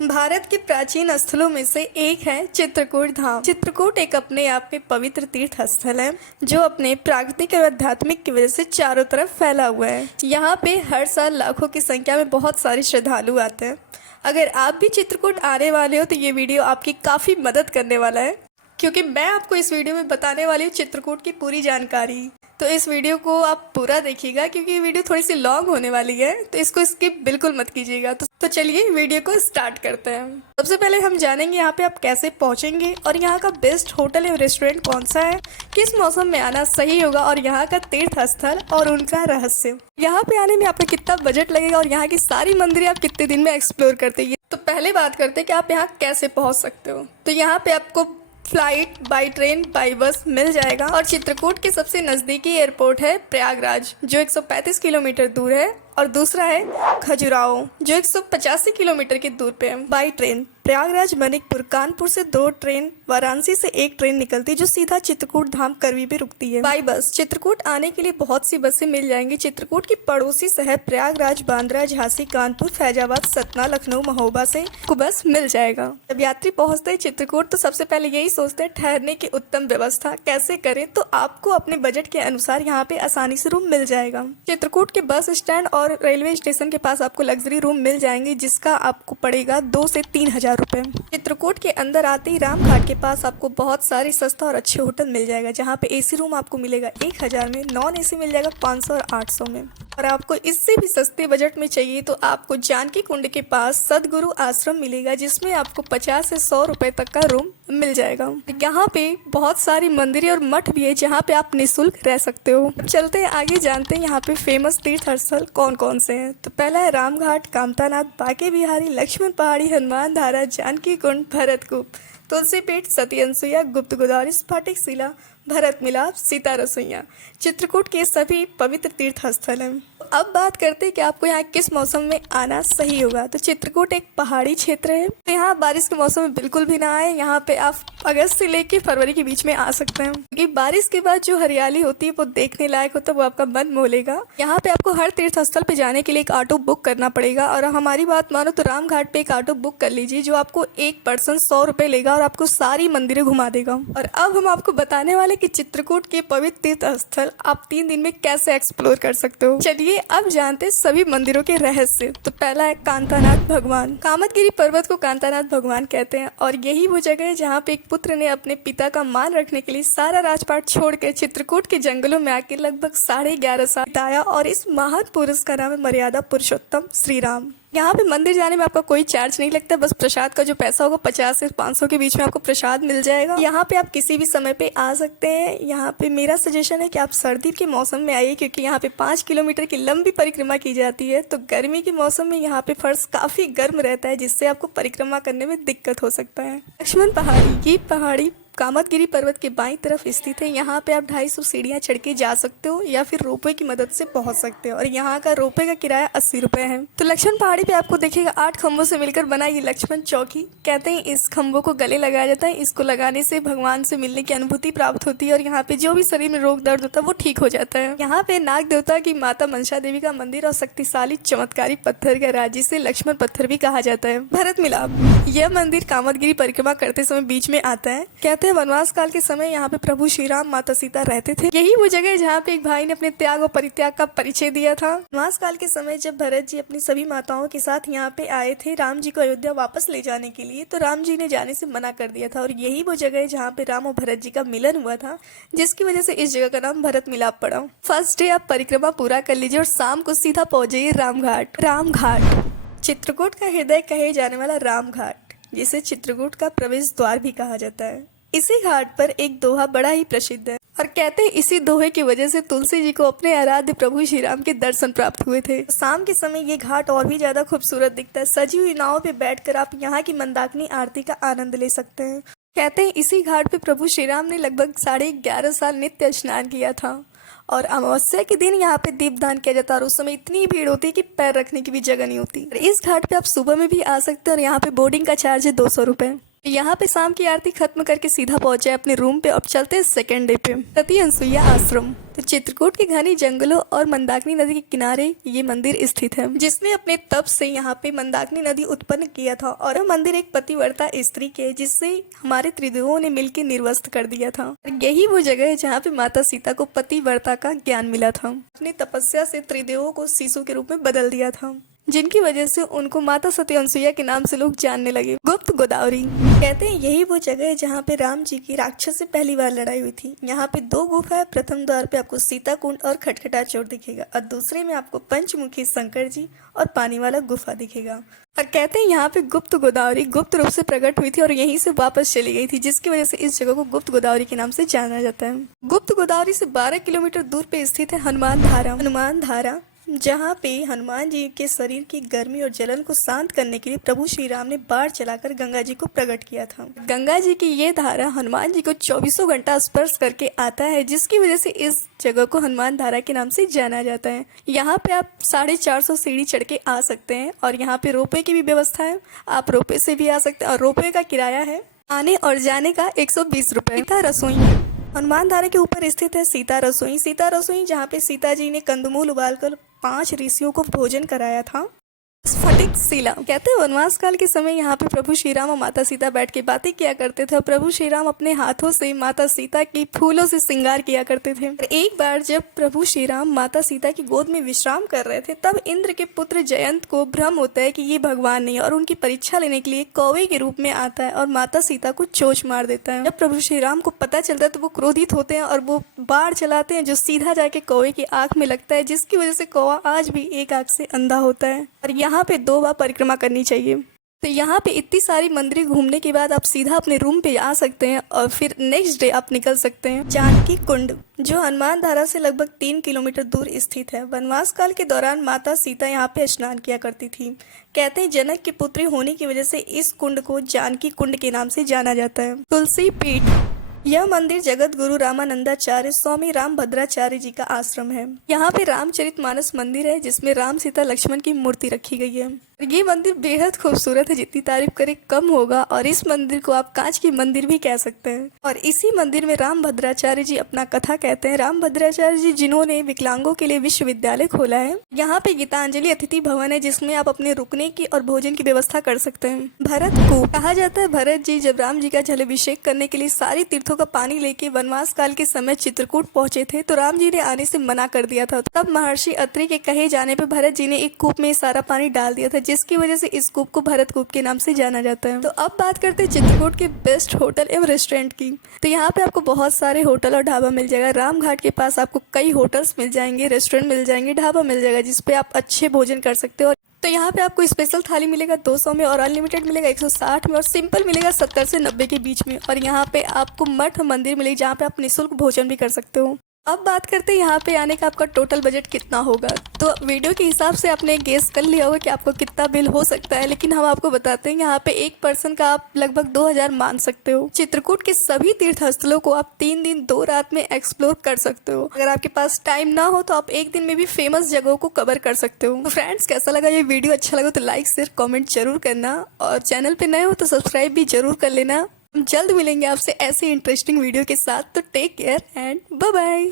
भारत के प्राचीन स्थलों में से एक है चित्रकूट धाम। चित्रकूट एक अपने आप में पवित्र तीर्थ स्थल है जो अपने प्राकृतिक और आध्यात्मिक की वजह से चारों तरफ फैला हुआ है। यहाँ पे हर साल लाखों की संख्या में बहुत सारे श्रद्धालु आते हैं। अगर आप भी चित्रकूट आने वाले हो तो ये वीडियो आपकी काफ़ी मदद करने वाला है, क्योंकि मैं आपको इस वीडियो में बताने वाली हूँ चित्रकूट की पूरी जानकारी। तो इस वीडियो को आप पूरा देखिएगा, क्योंकि ये वीडियो थोड़ी सी लॉन्ग होने वाली है, तो इसको स्किप बिल्कुल मत कीजिएगा। तो चलिए वीडियो को स्टार्ट करते हैं। सबसे पहले हम जानेंगे यहाँ पे आप कैसे पहुँचेंगे और यहाँ का बेस्ट होटल या रेस्टोरेंट कौन सा है, किस मौसम में आना सही होगा और यहाँ का तीर्थ स्थल और उनका रहस्य। यहाँ पे आने में आपका कितना बजट लगेगा और यहाँ की सारी मंदिरें आप कितने दिन में एक्सप्लोर करते हैं। तो पहले बात करते हैं कि आप यहाँ कैसे पहुँच सकते हो। तो यहाँ पे आपको flight, by train, by bus मिल जाएगा। और चित्रकूट के सबसे नज़दीकी एयरपोर्ट है प्रयागराज जो 135 किलोमीटर दूर है, और दूसरा है खजुराहो जो 185 किलोमीटर की दूर पे है। बाई ट्रेन प्रयागराज, मणिकपुर, कानपुर से 2 ट्रेन, वाराणसी से 1 ट्रेन निकलती है जो सीधा चित्रकूट धाम करवी पे रुकती है। बाई बस चित्रकूट आने के लिए बहुत सी बसें मिल जाएंगी। चित्रकूट की पड़ोसी शहर प्रयागराज, बांद्रा, झांसी, कानपुर, फैजाबाद, सतना, लखनऊ, महोबा से को बस मिल जाएगा। जब यात्री पहुंचते हैं चित्रकूट तो सबसे पहले यही सोचते हैं ठहरने की उत्तम व्यवस्था कैसे करें, तो आपको अपने बजट के अनुसार यहाँ पे आसानी से रूम मिल जाएगा। चित्रकूट के बस स्टैंड और रेलवे स्टेशन के पास आपको लग्जरी रूम मिल जाएंगे जिसका आपको पड़ेगा 2 से 3 हजार रुपए। चित्रकूट के अंदर आते ही रामघाट के पास आपको बहुत सारे सस्ता और अच्छे होटल मिल जाएगा, जहाँ पे एसी रूम आपको मिलेगा 1000 में, नॉन एसी मिल जाएगा 500 और 800 में। और आपको इससे भी सस्ते बजट में चाहिए तो आपको जानकी कुंड के पास सदगुरु आश्रम मिलेगा जिसमें आपको 50 से 100 रुपए तक का रूम मिल जाएगा। यहाँ पे बहुत सारी मंदिरें और मठ भी है जहाँ पे आप निःशुल्क रह सकते हो। अब चलते हैं आगे, जानते हैं यहाँ पे फेमस तीर्थ स्थल कौन कौन से हैं। तो पहला है रामघाट, कामतानाथ, बांके बिहारी, लक्ष्मण पहाड़ी, हनुमान धारा, जानकी कुंड, भरतकूप, तुलसी पीठ, सती अनसुईया, गुप्त गोदावरी, स्फटिक शिला, भरत मिलाप, सीता रसोईया। चित्रकूट के सभी पवित्र तीर्थ स्थल हैं। अब बात करते हैं कि आपको यहाँ किस मौसम में आना सही होगा। तो चित्रकूट एक पहाड़ी क्षेत्र है, तो यहाँ बारिश के मौसम में बिल्कुल भी ना आए। यहाँ पे आप अगस्त से लेके फरवरी के बीच में आ सकते हैं, क्योंकि बारिश के बाद जो हरियाली होती है वो देखने लायक होता है, वो आपका मन मोह लेगा। यहाँ पे आपको हर तीर्थ स्थल पे जाने के लिए एक ऑटो बुक करना पड़ेगा, और हमारी बात मानो तो रामघाट पे एक ऑटो बुक कर लीजिए जो आपको एक पर्सन 100 रुपये लेगा और आपको सारी मंदिरें घुमा देगा। और अब हम आपको बताने वाले कि चित्रकूट के पवित्र तीर्थ स्थल आप 3 दिन में कैसे एक्सप्लोर कर सकते हो। चलिए अब जानते हैं सभी मंदिरों के रहस्य। तो पहला है कांतानाथ भगवान। कामतगिरी पर्वत को कांतानाथ भगवान कहते हैं, और यही वो जगह है जहाँ पे एक पुत्र ने अपने पिता का मान रखने के लिए सारा राजपाट छोड़कर चित्रकूट के जंगलों में आके लगभग 11.5 साल बिताया, और इस महान पुरुष का नाम है मर्यादा पुरुषोत्तम श्री राम। यहाँ पे मंदिर जाने में आपका कोई चार्ज नहीं लगता, बस प्रसाद का जो पैसा होगा 50 से 500 के बीच में आपको प्रसाद मिल जाएगा। यहाँ पे आप किसी भी समय पे आ सकते हैं। यहाँ पे मेरा सजेशन है कि आप सर्दी के मौसम में आइए, क्योंकि यहाँ पे 5 किलोमीटर की लंबी परिक्रमा की जाती है। तो गर्मी के मौसम में यहाँ पे फर्श काफी गर्म रहता है, जिससे आपको परिक्रमा करने में दिक्कत हो सकता है। लक्ष्मण पहाड़ी, ये पहाड़ी कामतगिरी पर्वत के बाईं तरफ स्थित है। यहाँ पे आप 250 सीढ़ियाँ चढ़ के जा सकते हो या फिर रोपवे की मदद से पहुँच सकते हो, और यहाँ का रोपवे का किराया 80 रुपये है। तो लक्ष्मण पहाड़ी पे आपको देखिएगा 8 खंभों से मिलकर बना ये लक्ष्मण चौकी। कहते हैं इस खंभों को गले लगाया जाता है, इसको लगाने से भगवान से मिलने की अनुभूति प्राप्त होती है, और यहाँ पे जो भी शरीर में रोग दर्द होता है वो ठीक हो जाता है। यहाँ पे नाग देवता की माता मनसा देवी का मंदिर और शक्तिशाली चमत्कारी पत्थर का राज, जिसे लक्ष्मण पत्थर भी कहा जाता है। भरत मिलाप, यह मंदिर कामतगिरी परिक्रमा करते समय बीच में आता है। कहते हैं वनवास काल के समय यहाँ पे प्रभु श्री राम, माता सीता रहते थे। यही वो जगह है जहाँ पे एक भाई ने अपने त्याग और परित्याग का परिचय दिया था। वनवास काल के समय जब भरत जी अपनी सभी माताओं के साथ यहाँ पे आए थे राम जी को अयोध्या वापस ले जाने के लिए, तो राम जी ने जाने से मना कर दिया था, और यही वो जगह है जहाँ पे राम और भरत जी का मिलन हुआ था, जिसकी वजह से इस जगह का नाम भरत मिलाप पड़ा। फर्स्ट डे आप परिक्रमा पूरा कर लीजिए और शाम को सीधा पहुंचे रामघाट। रामघाट चित्रकूट का हृदय कहे जाने वाला रामघाट, जिसे चित्रकूट का प्रवेश द्वार भी कहा जाता है। इसी घाट पर एक दोहा बड़ा ही प्रसिद्ध है, और कहते हैं इसी दोहे की वजह से तुलसी जी को अपने आराध्य प्रभु श्री राम के दर्शन प्राप्त हुए थे। शाम के समय ये घाट और भी ज्यादा खूबसूरत दिखता है। सजी हुई नाव पे बैठकर आप यहाँ की मंदाकिनी आरती का आनंद ले सकते हैं। कहते हैं इसी घाट पे प्रभु श्री राम ने लगभग 11.5 साल नित्य स्नान किया था, और अमावस्या के दिन यहाँ पे दीपदान किया जाता है, और उस समय इतनी भीड़ होती है कि पैर रखने की भी जगह नहीं होती। इस घाट पे आप सुबह में भी आ सकते हैं, और यहाँ पे बोर्डिंग का चार्ज है 200 रुपये। यहाँ पे शाम की आरती खत्म करके सीधा पहुंचे अपने रूम पे और चलते सेकेंड डे पे सती अनसुईया आश्रम। तो चित्रकूट के घने जंगलों और मंदाकिनी नदी के किनारे ये मंदिर स्थित है, जिसने अपने तप से यहाँ पे मंदाकिनी नदी उत्पन्न किया था। और यह मंदिर एक पतिव्रता स्त्री के जिससे हमारे त्रिदेवों ने मिलकर निर्वस्त कर दिया था। यही वो जगह है जहाँ पे माता सीता को पतिव्रता का ज्ञान मिला था। अपनी तपस्या से त्रिदेवों को शिशु के रूप में बदल दिया था, जिनकी वजह से उनको माता सती अनसुईया के नाम से लोग जानने लगे। गुप्त गोदावरी कहते हैं यही वो जगह है जहाँ पे राम जी की राक्षस से पहली बार लड़ाई हुई थी। यहाँ पे 2 गुफा है। प्रथम द्वार पे आपको सीता कुंड और खटखटा चोर दिखेगा और दूसरे में आपको पंचमुखी शंकर जी और पानी वाला गुफा दिखेगा। और कहते हैं यहाँ पे गुप्त गोदावरी गुप्त रूप से प्रकट हुई थी और यहीं से वापस चली गई थी, जिसकी वजह से इस जगह को गुप्त गोदावरी के नाम से जाना जाता है। गुप्त गोदावरी से 12 किलोमीटर दूर पे स्थित है हनुमान धारा। हनुमान धारा जहाँ पे हनुमान जी के शरीर की गर्मी और जलन को शांत करने के लिए प्रभु श्री राम ने बाढ़ चलाकर गंगा जी को प्रकट किया था। गंगा जी की ये धारा हनुमान जी को 24 घंटा स्पर्श करके आता है, जिसकी वजह से इस जगह को हनुमान धारा के नाम से जाना जाता है। यहाँ पे आप 450 सीढ़ी चढ़ के आ सकते हैं और यहाँ पे रोपवे की भी व्यवस्था है। आप रोपवे से भी आ सकते हैं और रोपवे का किराया है आने और जाने का 120 रुपये। सीता रसोई हनुमान धारा के ऊपर स्थित है सीता रसोई। सीता रसोई जहाँ पे सीता जी ने कंदमूल उबालकर 5 ऋषियों को भोजन कराया था। स्फटिक शिला कहते हैं वनवास काल के समय यहाँ पे प्रभु श्री राम और माता सीता बैठ के बातें किया करते थे और प्रभु श्री राम अपने हाथों से माता सीता की फूलों से श्रृंगार किया करते थे। एक बार जब प्रभु श्री राम माता सीता की गोद में विश्राम कर रहे थे, तब इंद्र के पुत्र जयंत को भ्रम होता है कि ये भगवान नहीं है और उनकी परीक्षा लेने के लिए कौवे के रूप में आता है और माता सीता को चोंच मार देता है। जब प्रभु श्री राम को पता चलता है तो वो क्रोधित होते हैं और वो बाढ़ चलाते हैं जो सीधा जाके कौवे की आंख में लगता है, जिसकी वजह से कौवा आज भी एक आंख से अंधा होता है। और यहाँ पे 2 बार परिक्रमा करनी चाहिए। तो यहाँ पे इतनी सारी मंदिर घूमने के बाद आप सीधा अपने रूम पे आ सकते हैं और फिर नेक्स्ट डे आप निकल सकते हैं। जानकी कुंड जो हनुमान धारा से लगभग 3 किलोमीटर दूर स्थित है। वनवास काल के दौरान माता सीता यहाँ पे स्नान किया करती थी। कहते हैं जनक की पुत्री होने की वजह से इस कुंड को जानकी कुंड के नाम से जाना जाता है। तुलसी पीठ यह मंदिर जगत गुरु रामानंदाचार्य स्वामी रामभद्राचार्य जी का आश्रम है। यहाँ पे रामचरितमानस मंदिर है जिसमें राम सीता लक्ष्मण की मूर्ति रखी गई है। ये मंदिर बेहद खूबसूरत है, जितनी तारीफ करे कम होगा। और इस मंदिर को आप कांच की मंदिर भी कह सकते हैं। और इसी मंदिर में रामभद्राचार्य जी अपना कथा कहते हैं। रामभद्राचार्य जी जिन्होंने विकलांगों के लिए विश्वविद्यालय खोला है। यहाँ पे गीतांजलि अतिथि भवन है जिसमें आप अपने रुकने की और भोजन की व्यवस्था कर सकते हैं। भरत कूप कहा जाता है भरत जी जब राम जी का जलाभिषेक करने के लिए सारी तीर्थों का पानी लेके वनवास काल के समय चित्रकूट पहुंचे थे, तो राम जी ने आने से मना कर दिया था। तब महर्षि अत्रि के कहे जाने पर भरत जी ने एक कूप में सारा पानी डाल दिया था, जिसकी वजह से इस कूप को भरत कूप के नाम से जाना जाता है। तो अब बात करते हैं चित्रकूट के बेस्ट होटल एवं रेस्टोरेंट की। तो यहाँ पे आपको बहुत सारे होटल और ढाबा मिल जाएगा। रामघाट के पास आपको कई होटल्स मिल जाएंगे, रेस्टोरेंट मिल जाएंगे, ढाबा मिल जाएगा जिसपे आप अच्छे भोजन कर सकते हो। तो यहाँ पे आपको स्पेशल थाली मिलेगा 200 में और अनलिमिटेड मिलेगा 160 में और सिंपल मिलेगा 70 से 90 के बीच में। और यहाँ पे आपको मठ मंदिर मिलेगी जहाँ पे आप निःशुल्क भोजन भी कर सकते हो। अब बात करते हैं यहाँ पे आने का आपका टोटल बजट कितना होगा। तो वीडियो के हिसाब से आपने गेस कर लिया होगा कि आपको कितना बिल हो सकता है, लेकिन हम आपको बताते हैं यहाँ पे एक पर्सन का आप लगभग 2000 मान सकते हो। चित्रकूट के सभी तीर्थ स्थलों को आप 3 दिन 2 रात में एक्सप्लोर कर सकते हो। अगर आपके पास टाइम ना हो तो आप एक दिन में भी फेमस जगहों को कवर कर सकते हो। तो फ्रेंड्स कैसा लगा ये वीडियो? अच्छा लगा तो लाइक शेयर कॉमेंट जरूर करना और चैनल पे नए हो तो सब्सक्राइब भी जरूर कर लेना। हम जल्द मिलेंगे आपसे ऐसे इंटरेस्टिंग वीडियो के साथ। तो take care and bye bye.